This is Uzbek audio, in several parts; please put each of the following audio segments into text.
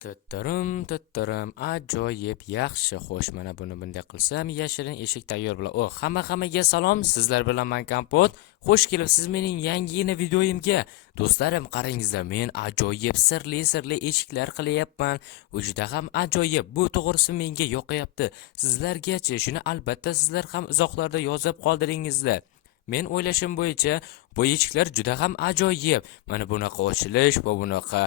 Tittarim, ajoyib, yaxshi. Xo'sh, mana buni bunday qilsam, yashirin eshik tayyor bo'lar. Hammaga salom. Sizlar bilan men Kompot. Xush kelibsiz mening yangi videoyimga. Do'stlarim, qarangizlar, men ajoyib sirli eshiklar qilyapman. Bu juda ham ajoyib. Bu to'g'risi menga yoqayapti. Sizlargacha shuni albatta sizlar ham izohlarda yozib qoldiringizlar. Men o'ylashim bo'yicha bu eshiklar juda ham ajoyib. Mana bunaqa ochilish va bunaqa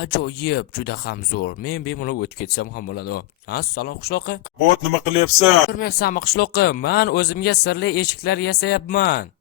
ajoyib, juda ham zo'r. Men bemalol o'tib ketsam ham bo'ladi. Assalom qishloqi. Bot nima qilyapsan? Ko'rmayapsanmi qishloqi? Men o'zimga sirli eshiklar yasayapman.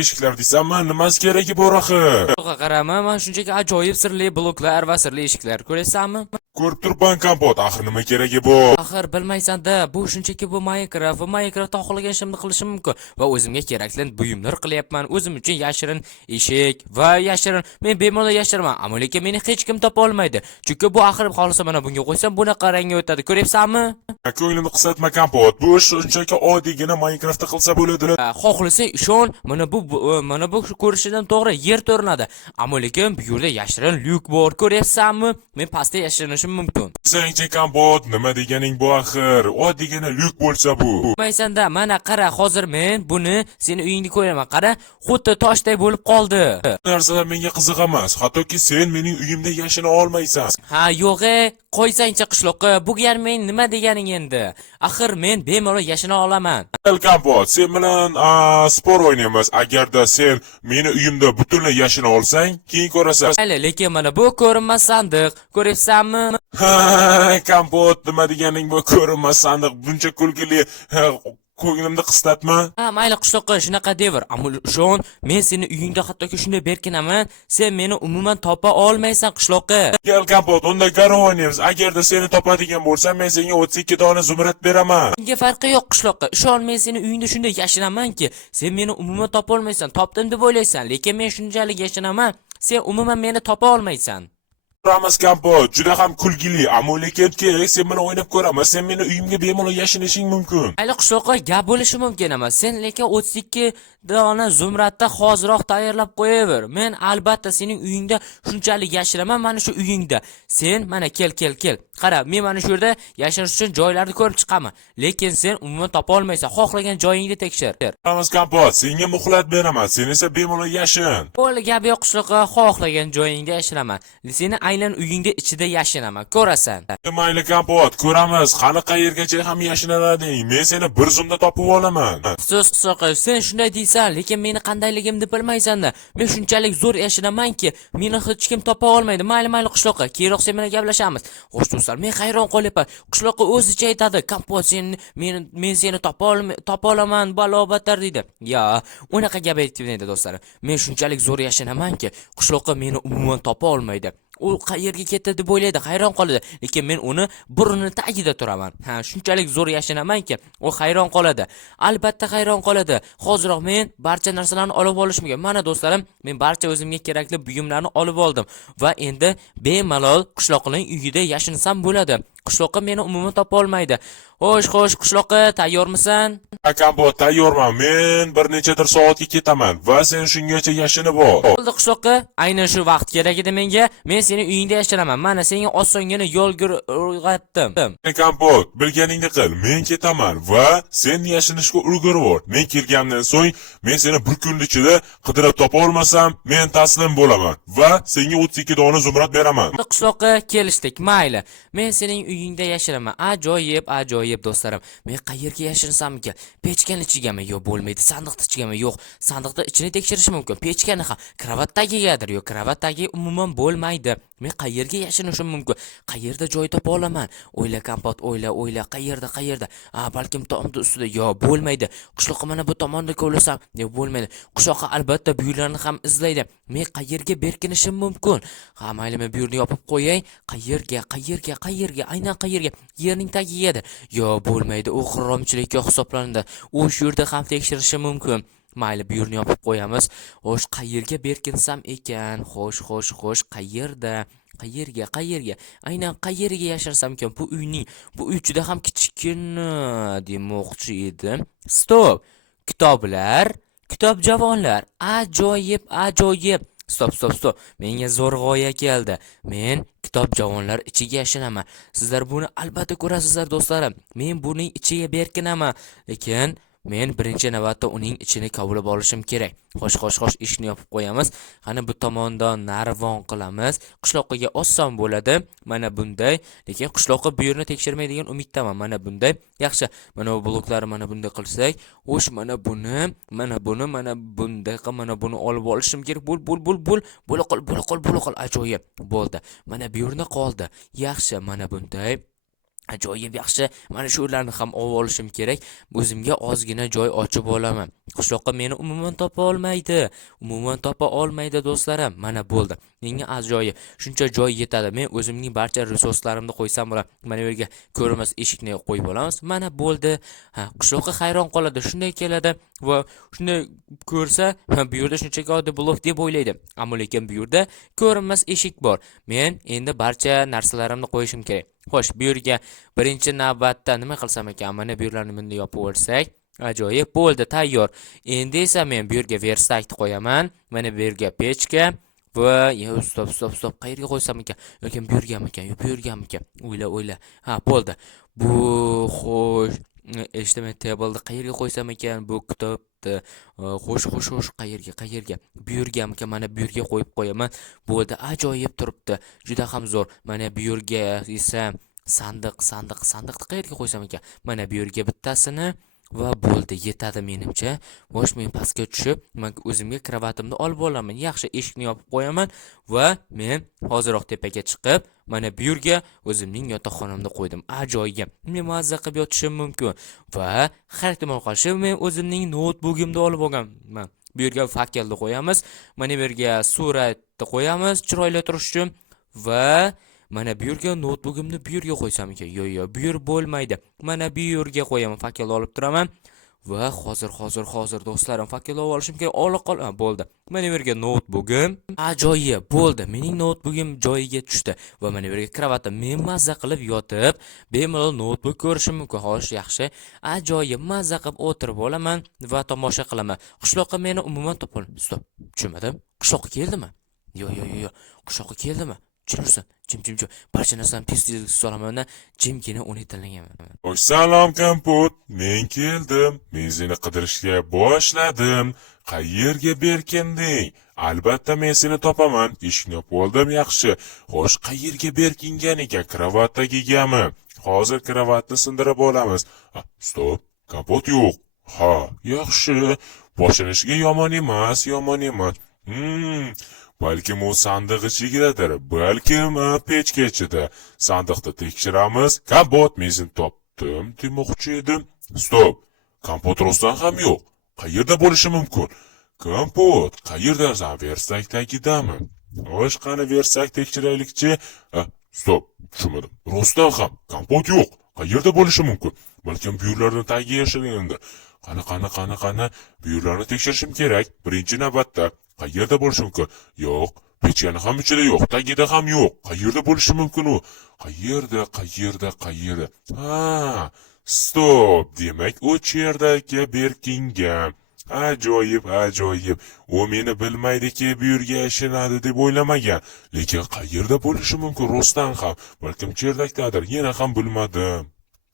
Eshiklar deysanmi? Nimasi keragi bor axir? Qarama, men shunchaki ajoyib sirli bloklar va sirli eshiklar ko'rasizmi? Ko'rib turibman Kompot, axir nima keragi bor? Axir bilmaysan-da, bu shunchaki bu Minecraft va Minecraftda xohlagan ishimni qilishim mumkin va o'zimga kerakli buyumlar qilyapman. O'zim uchun yashirin eshik va yashirin men bemalol yashiraman. Ammo lekin meni hech kim topa olmaydi. Chunki bu axir xohlasa mana bunga qo'ysam bunaqa rangga o'tadi. Ko'ryapsanmi? Ko'nglimni qisatma Kompot. Bu shunchaki oddiygina Minecraftda qilsa bo'ladi. Xohlasang ishon, mana bu ko'rishidan to'g'ri yer ko'rinadi. Ammo lekin bu yerda yashirin lyuk bor. Ko'ryapsanmi? Men pastda yashirinishim mumkin. Senchi Kompot, nima deganing bu axir? Oddiygina lyuk bo'lsa bu. Bilmaysanda, mana qara, hozir men buni seni uyingga qo'yaman. Qara, xuddi toshday bo'lib qoldi. Narsalar menga qiziq emas. Hattoki sen mening uyimda yashina olmaysan. Ha, yo'q-e, qo'ysangchi qishloqqa. Bu men nima deganing endi? Axir men bemalol yashina olaman. Kompot, sen bilan spor o'ynaymiz. Agarda sen meni uyimda butunlay yashina olsang, keyin ko'rasan. Mayli, lekin mana bu ko'rinmas sandiq. Ko'ryapsanmi? Kompot, nima deganing bu ko'rinmas sandiq? Buncha kulgili ko'nglimni qistatma. Ha, mayli qishloqqa, shunaqa devir. Ammo shon, men seni uyingda hattoki shunday berkinaman, sen meni umuman topa olmaysan qishloqqa. Kel Kompot, unda garov o'ynaymiz. Agarda seni topadigan bo'lsam, men senga 32 dona zumrad beraman. Bunga farqi yo'q qishloqqa. Ishon, men seni uyingda shunday yashinamanki, sen meni umuman topa olmaysan. Topdim deb o'ylaysan, lekin men shunchalik yashinaman, sen umuman meni topa olmaysan. Ramas Kompot, juda ham kulgili, ammo lekin kerak, sen bilan o'ynab ko'raman. Sen meni uyimga bemalol yashinishing mumkin. Mayli qishloqqa, gap bo'lishi mumkin emas. Sen lekin 32 dona zumradda hoziroq tayyorlab qo'yaver. Men albatta sening uyingda shunchalik yashiraman, mana shu uyingda. Sen mana kel. Qara, men mana shu yerda yashirish uchun joylarni ko'rib chiqaman. Lekin sen umuman topa olmaysan. Xohlagan joyingni tekshir. Ramas Kompot, senga muhlat beraman. Sen esa bemalol yashin. Bo'ldi, gap yo'q qishloqqa, xohlagan joyingda yashiraman. Seni aylan uyingda ichida yashinaman. Ko'rasan. Mayli Kompot, ko'ramiz. Qani qayergacha ham yashinading. Men seni bir zumda topib olaman. So'z qisqa, sen shunday deysan, lekin meni qandayligimni bilmaysan-da. Men shunchalik zo'r yashinamanki, meni hech kim topa olmaydi. Mayli qishloqqa, keyinroq sen bilan gaplashamiz. Xo'sh do'stlar, men hayron qolyapman. Qishloqqa o'zicha aytadi, Kompot, men seni topa olaman, balobatlar deydi. Yo, unaqa gap aytmaydi do'stlar. Men shunchalik zo'r yashinamanki, qishloqqa meni umuman topa olmaydi. U qayerga ketdi deb o'ylaydi, hayron qoladi. Lekin men uni burni tagida turaman. Ha, shunchalik zo'r yashinamanki, u hayron qoladi. Albatta hayron qoladi. Hoziroq men barcha narsalarni olib olishimga. Mana do'stlarim, men barcha o'zimga kerakli buyumlarni olib oldim va endi bemalol qishloqning uyida yashinsam bo'ladi. Qishloqqa meni umuman topa olmaydi. Xo'sh, qishloqqa tayyormisan? Kompot, tayyorman. Men bir nechadir soatga ketaman va sen shungacha yashinib ol. Bo'ldi qishloqqa, aynan shu vaqt kerak edi menga. Men seni uyingda yashiraman. Mana senga osongina yo'l o'rgatdim. Kompot, bilganingni qil. Men ketaman va sen yashinishga ulgurib ol. Men kelgandan so'ng men seni bir kun ichida qidirib topa olmasam, men taslim bo'laman va senga 32 dona zumrad beraman. Qishloqqa kelishdik, mayli. Men sening uyingda yashiraman. Ajoyib do'stlarim. Men qayerga yashinsam-ki? Pechkani ichigami? Yo'q, bo'lmaydi. Sandiqning ichigami? Yo'q. Sandiqda ichini tekshirish mumkin. Pechkani ham kravatdagigadir. Yo'q, kravatdagi umuman bo'lmaydi. Men qayerga yashinishim mumkin? Qayerda joy topa olaman? O'yla Kompot, o'yla. Qayerda? Balkim tomda ustida. Yo'q, bo'lmaydi. Qishloqqa mana bu tomonda ko'rsam, yo'q, bo'lmaydi. Qishloqqa albatta bu yerlarni ham izlaydi. Men qayerga berkinishim mumkin? Ha, mayli, men bu yerni yopib qo'yay. Qayerga? Aynan qayerga? Yerning tagigadir. Yo'q, bo'lmaydi. U xiromchilikka hisoblanadi. U shu yerda ham tekshirishi mumkin. Mayli, bu yerni yopib qo'yamiz. Xo'sh, qayerga berkinsam ekan? Xo'sh, qayerda? Aynan qayerga yasharsam ekan? Bu uy juda ham kichkina demoqchi edim. Stop. Kitob javonlar. Ajoyib. Stop. Menga zo'r g'oya keldi. Men kitob javonlar ichiga yashinaman. Sizlar buni albatta ko'rasizlar do'stlarim. Men buning ichiga berkinaman, lekin men birinchi navbatda uning ichini kavlab olishim kerak. Xo'sh, eshikni yopib qo'yamiz. Qani bu tomondan narvon qilamiz. Qishloqqa oson bo'ladi. Mana bunday, lekin qishloqqa bu yerni tekshirmaydigan umiddaman. Mana bunday. Yaxshi. Mana bu bloklarni mana bunday qilsak, xo'sh, mana buni, mana bunday qilib, mana buni olib olishim kerak. Bo'la qol. Ajoyib. Bo'ldi. Mana bu yerni qoldi. Yaxshi, mana bunday. Ajoyib yaxshi. Mana shu ularni ham olib olishim kerak. O'zimga ozgina joy ochib olaman. Qishloqqa meni umuman topa olmaydi do'stlarim. Mana bo'ldi. Menga ajoyib. Shuncha joy yetadi. Men o'zimning barcha resurslarimni qo'ysam bo'ladi. Mana bu yerga ko'rmas eshikni qo'yib olamiz. Mana bo'ldi. Qishloqqa hayron qoladi. Shunday keladi va shunday ko'rsa, bu yerda shunchaki oddiy blok deb o'ylaydi. Ammo lekin bu yerda ko'rinmas eshik bor. Men endi barcha narsalarimni qo'yishim kerak. Xo'sh, bu yerga birinchi navbatda nima qilsam ekan? Mana bu yerlarni bunday yopib o'rsak, ajoyib bo'ldi, tayyor. Endi esa men bu yerga versakni qo'yaman. Mana bu yerga pechka va stop. Qayerga qo'ysam ekan? Yoki bu yergamikan? O'yla. Ha, bo'ldi. Bu xo'sh, eshitmay table'ni qayerga qo'ysam ekan? Bu kitobni. Xo'sh, qayerga? Bu yergamikan? Mana bu yerga qo'yib qo'yaman. Bo'ldi, ajoyib turibdi. Juda ham zo'r. Mana bu yerga esa sandiqni qayerga qo'ysam ekan? Mana bu yerga bittasini va bo'ldi, yetadi menimcha. Xo'sh, men pastga tushib, men o'zimga kravatimni olib olaman. Yaxshi, eshikni yopib qo'yaman va men hoziroq tepaga chiqib, mana bu yerga o'zimning yotoqxonamni qo'ydim. Ajoyib. Men mazza qilib yotishim mumkin va har ehtimol qarshi men o'zimning notebookimni olib olganman. Bu yerga fakelni qo'yamiz. Mana bu yerga suratni qo'yamiz chiroyli turish uchun va mana bu yerga notebookimni bu yerga qo'ysam ekan. Yo'q, bu yer bo'lmaydi. Mana bu yerga qo'yaman, fakel olib turaman va hozir do'stlarim fakel olib olishim kerak. Bo'ldi. Mana bu yerga notebookim. Ajoyib, bo'ldi. Mening notebookim joyiga tushdi va mana bu yerga kravatim. Men mazza qilib yotib, bemalol notebook ko'rishim mumkin. Xo'sh, yaxshi. Ajoyib, mazza qilib o'tirib olaman va tomosha qilaman. Qishloqqa meni umuman topol. Stop. Tushunmadim. Qishloqqa keldimi? Yo'q. Qishloqqa keldimi? Tushunursan? Jim. Barcha narsani tez solaman, jimgina uni tanlaganman. Xo'sh, salom Kamput, men keldim. Men seni qidirishga boshladim. Qayerga berkinding? Albatta men seni topaman. Eshikni yopib oldim, yaxshi. Xo'sh, qayerga berkingan ekan? Kravatdagigami? Hozir kravatni sindirib olamiz. Stop. Kamput yo'q. Ha, yaxshi. Boshlanishiga yomon emas. Balkim u sandiq ichidadir, balkim pechka ichida. Sandiqni tekshiramiz. Kampot, men seni topdim demoqchi edim. Stop. Kampot rostdan ham yo'q. Qayerda bo'lishi mumkin? Kampot, qayerdasan? Versakdagidami? Xo'sh, qani versak tekshiraylikchi. Stop. Tushunmadim. Rostdan ham Kampot yo'q. Qayerda bo'lishi mumkin? Balkim bu yerlarning tagiga yashiringandir. Qani. Bu yerlarni tekshirishim kerak. Birinchi navbatda. Qayerda bo'lishi mumkin? Yo'q. Pechkani ham ichida yo'q, tagida ham yo'q. Qayerda bo'lishi mumkin u? Qayerda? Ha, stop. Demak, u cherdagi berkingan. Ajoyib. U meni bilmaydiki, bu yerga yashinadi deb o'ylamagan. Lekin qayerda bo'lishi mumkin rostdan ham? Balkim cherdakdadir, yana ham bilmadim.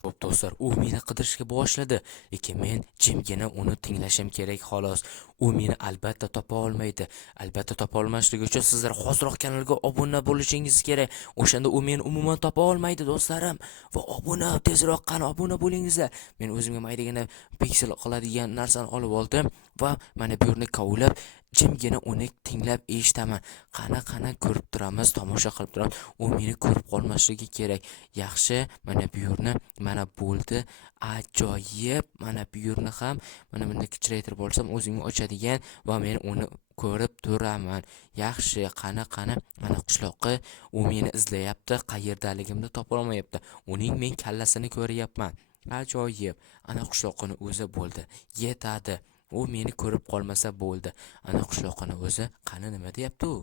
Xo'p do'stlar, u meni qidirishga boshladi, lekin men jimgina uni tinglashim kerak xolos. U meni albatta topa olmaydi. Albatta topa olmasligi uchun sizlar hozirroq kanalga obuna bo'lishingiz kerak. O'shanda u meni umuman topa olmaydi do'stlarim. Va tezroq qani obuna bo'lingizlar. Men o'zimga maydagina piksel qiladigan narsani olib oldim va mana bu yerni kovlab jimgina uni tinglab eshitaman. Qana ko'rib turamiz, tomosha qilib turamiz. U meni ko'rib qolmasligi kerak. Yaxshi, mana bu yerni mana bo'ldi. Ajoyib. Mana bu yerni ham mana bunday kichraytirib olsam o'zimga ochadigan va men uni ko'rib turaman. Yaxshi, qani. Mana qishloqqa u meni izlayapti, qayerdaligimni topa olmayapti. Uning men kallasini ko'ryapman. Ajoyib. Ana qishloqning o'zi bo'ldi. Yetadi. U meni ko'rib qolmasa bo'ldi. Ana qishloqning o'zi qani nima deyapti u?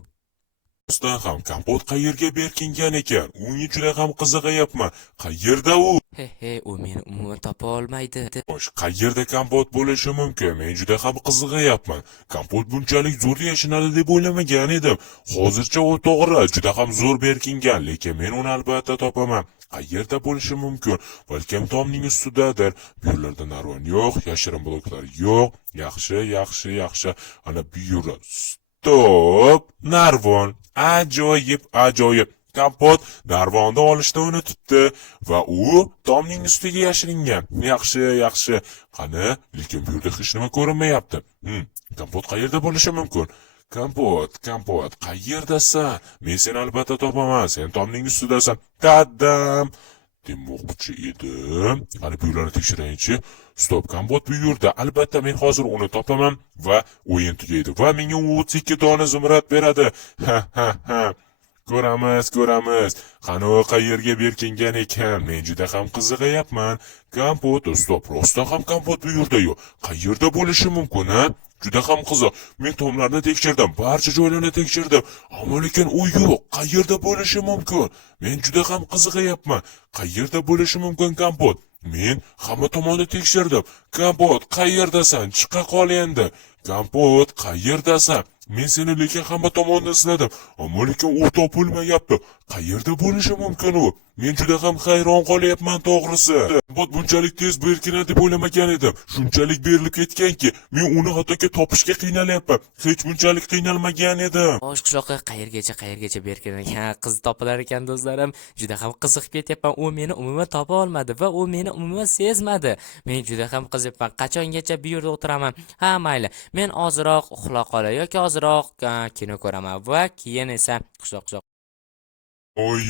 Rostdan ham kompot qayerga berkingan ekan? Unga juda ham qiziqayapman. Qayerda u? He, u meni umuman topa olmaydi. Xo'sh, qayerda kompot bo'lishi mumkin? Men juda ham qiziqayapman. Kompot bunchalik zo'r yashinadi deb o'ylamagan edim. Hozircha u to'g'ri, juda ham zo'r berkingan, lekin men uni albatta topaman. Qayerda bo'lishi mumkin? Balkim tomning ustidadir. Bu yerlarda narvon yo'q, yashirin bloklar yo'q. Yaxshi. Ana bu yerda stop, narvon. Ajoyib. Kompot narvonni olishni unutibdi va u tomning ustiga yashiringan. Yaxshi. Qani, lekin bu yerda hech nima ko'rinmayapti. Kompot qayerda bo'lishi mumkin? Kompot, qayerdasan? Men seni albatta topaman. Sen tomning ustidasan. Daddam. Demoqchi edim. Qani bu yerlarni tekshiraychi. Stop, kompot bu yerda. Albatta men hozir uni topaman va o'yin tugaydi va menga 32 dona zumrad beradi. Ha. Ko'ramiz. Qani u qayerga berkingan ekan? Men juda ham qiziqayapman. Kompot, stop, rostdan ham kompot bu yerda yo'q. Qayerda bo'lishi mumkin, ha? Juda ham qiziq. Men tomlarni tekshirdim, barcha joylarni tekshirdim, ammo lekin u yo'q. Qayerda bo'lishi mumkin? Men juda ham qiziqayapman. Qayerda bo'lishi mumkin kompot? Men hamma tomonni tekshirdim. Kompot, qayerdasan? Chiqa qol endi. Kompot, qayerdasan? Men seni lekin hamma tomonni izladim, ammo lekin u topilmayapti. Qayerda bo'lishi mumkin u? Men juda ham hayron qolyapman to'g'risi. Kompot bunchalik tez berkinadi deb o'ylamagan edim. Shunchalik berilib ketganki, men uni hattoki topishga qiynalyapman. Hech bunchalik qiynalmagan edim. Xo'sh, qishloqqa qayergacha berkingan qiz topilar ekan do'stlarim. Juda ham qiziqib ketyapman. U meni umuman topa olmadi va u meni umuman sezmadi. Men juda ham qizyapman. Qachongacha bu yerda o'tiraman? Ha, mayli. Men ozroq uxlab qolay yoki ozroq kino ko'raman va keyin esa qishloq.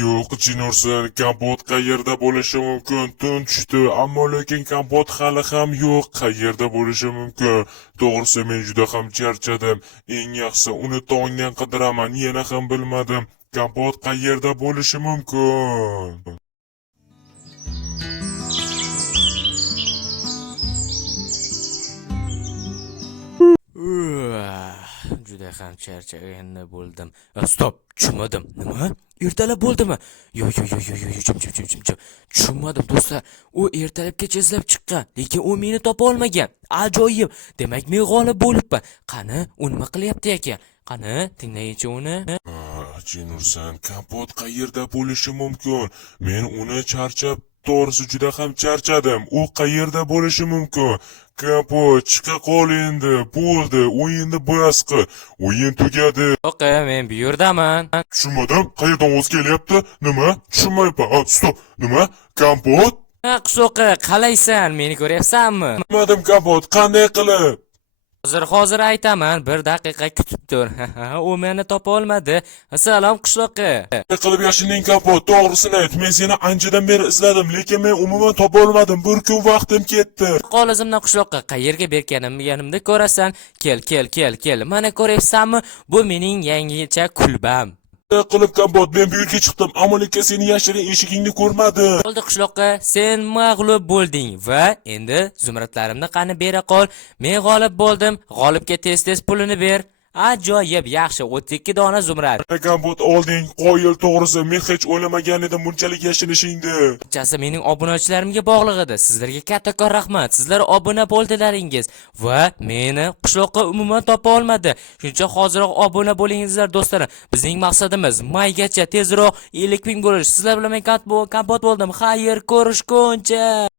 Yo'q, Jinurson, kompot qayerda bo'lishi mumkin? Tun tushdi, ammo lekin kompot hali ham yo'q. Qayerda bo'lishi mumkin? To'g'risi men juda ham charchadim. Eng yaxshisi uni tongdan qidiraman, yana ham bilmadim. Kompot qayerda bo'lishi mumkin? Juda ham charchagan bo'ldim. Stop, tushunmadim. Nima? Ertalab bo'ldimi? Yo, jim. Tushunmadim do'stlar. U ertalabgacha izlab chiqqan, lekin u meni topa olmagan. Ajoyib. Demak, men g'olib bo'libman. Qani, u nima qilyapti ekan? Qani, tinglaychi uni. Jinurson, kompot qayerda bo'lishi mumkin? Men uni to'g'risi juda ham charchadim. U qayerda bo'lishi mumkin? Kompot, chiqa qol endi. Bo'ldi, o'yinni bas qil. O'yin tugadi. Yo'q, men bu yerdaman. Tushunmadim. Qayerdan o'z kelyapti? Nima? Tushunmayapman. Stop. Nima? Kompot? Qishloqqa, qalaysan? Meni ko'ryapsanmi? Tushunmadim, kompot. Qanday qilib? Hozir aytaman, 1 daqiqa kutib tur. U meni topa olmadi. Assalom qishloqqa. Qilib yashinding kompot, to'g'risini ayt. Men seni anchadan beri izladim, lekin men umuman topa olmadim. Bir kun vaqtim ketdi. Qol o'zimdan qishloqqa qayerga berganimda ko'rasan. Kel. Mana ko'ryapsanmi? Bu mening yangicha kulbam. Qilib kompot, men bu yerga chiqdim, ammo lekin seni yashirin eshigingni ko'rmadim. Bo'ldi qishloqqa, sen mag'lub bo'lding va endi zumradlarimni qani bera qol. Men g'olib bo'ldim. G'olibga tez pulini ber. Ajoyib, yaxshi, 32 dona zumrad. Kompot olding, qoyil to'g'risi. Men hech o'ylamagan edim bunchalik yashinishingni. Barchasi mening obunachilarimga bog'liq edi. Sizlarga kattakon rahmat. Sizlar obuna bo'ldilaringiz va meni qishloqqa umuman topa olmadi. Shuncha hoziroq obuna bo'lingizlar do'stlarim. Bizning maqsadimiz maygacha tezroq 50 ming bo'lish. Sizlar bilan men kompot bo'ldim. Xayr, ko'rishguncha.